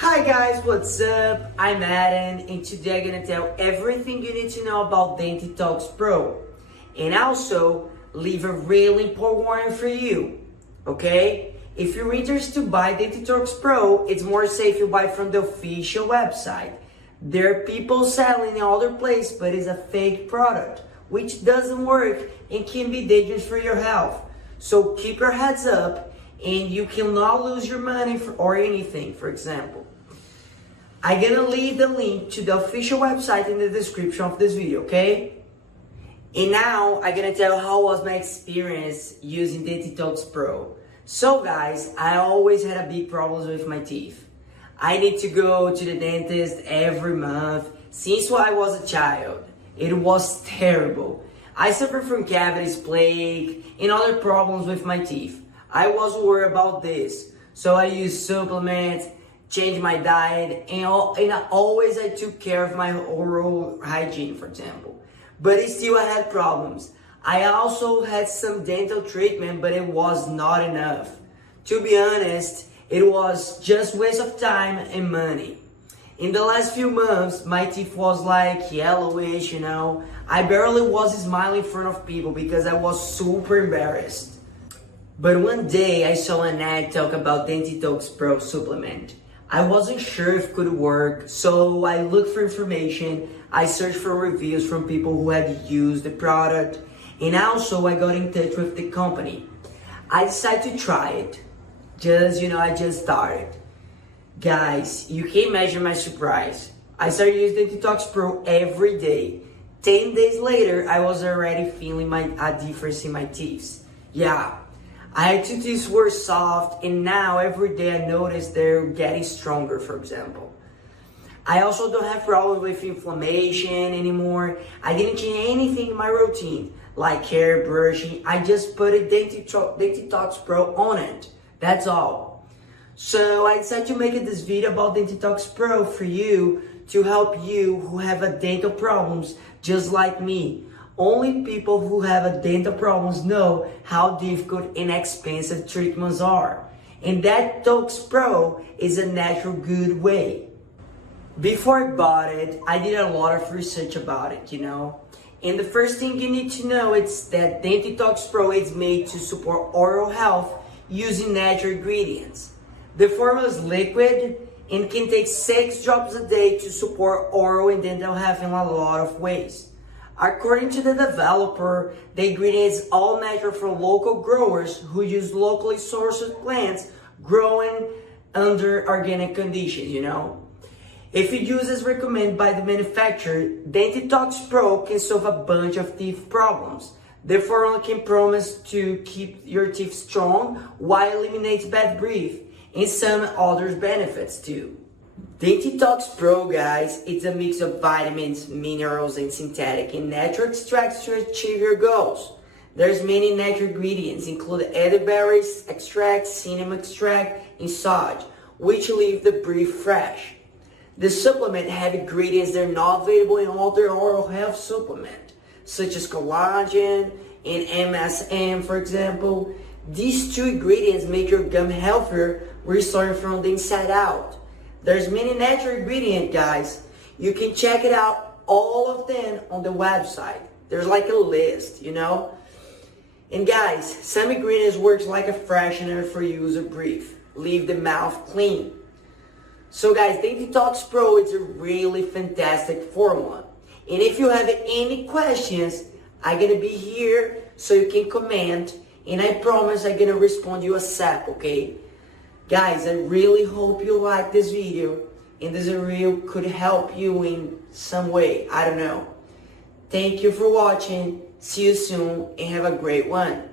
Hi guys, what's up? I'm Adam and today I'm gonna tell everything you need to know about Dentitox Pro and also leave a really important warning for you, okay? If you're interested to buy Dentitox Pro, it's more safe you buy from the official website. There are people selling in other places, but it's a fake product, which doesn't work and can be dangerous for your health. So keep your heads up and you cannot lose your money or anything, for example. I'm gonna leave the link to the official website in the description of this video, okay? And now I'm gonna tell how was my experience using Dentitox Pro. So guys, I always had a big problems with my teeth. I need to go to the dentist every month since I was a child. It was terrible. I suffered from cavities, plaque, and other problems with my teeth. I was worried about this, so I used supplements, changed my diet, and I took care of my oral hygiene, for example. But still I had problems. I also had some dental treatment, but it was not enough. To be honest, it was just waste of time and money. In the last few months, my teeth was like yellowish, I barely was smiling in front of people because I was super embarrassed. But one day I saw an ad talk about Dentitox Pro supplement. I wasn't sure if it could work, so I looked for information, I searched for reviews from people who had used the product, and also I got in touch with the company. I decided to try it. I just started. Guys, you can't imagine my surprise. I started using Dentitox Pro every day. 10 days later, I was already feeling a difference in my teeth. Yeah. I had two teeth were soft, and now every day I notice they're getting stronger, for example. I also don't have problems with inflammation anymore. I didn't change anything in my routine, like hair brushing. I just put a Dentitox Pro on it. That's all. So I decided to make this video about Dentitox Pro for you to help you who have a dental problems just like me. Only people who have a dental problems know how difficult and expensive treatments are. And Dentitox Pro is a natural good way. Before I bought it, I did a lot of research about it, And the first thing you need to know is that Dentitox Pro is made to support oral health using natural ingredients. The formula is liquid and can take 6 drops a day to support oral and dental health in a lot of ways. According to the developer, the ingredient is all natural from local growers who use locally sourced plants growing under organic conditions, If you use as recommended by the manufacturer, Dentitox Pro can solve a bunch of teeth problems. The formula can promise to keep your teeth strong while eliminates bad breath and some other benefits too. Dentitox Pro, guys, it's a mix of vitamins, minerals, and synthetic and natural extracts to achieve your goals. There's many natural ingredients, including elderberries extract, cinnamon extract, and sage, which leave the breath fresh. The supplement have ingredients that are not available in other oral health supplements, such as collagen and MSM, for example. These two ingredients make your gum healthier, restoring from the inside out. There's many natural ingredients, guys. You can check it out, all of them on the website. There's like a list, And guys, some ingredients works like a freshener for user breath. Leave the mouth clean. So guys, Dentitox Pro is a really fantastic formula. And if you have any questions, I'm gonna be here so you can comment. And I promise I'm gonna respond you ASAP, okay? Guys, I really hope you like this video and this video could help you in some way. I don't know. Thank you for watching. See you soon and have a great one.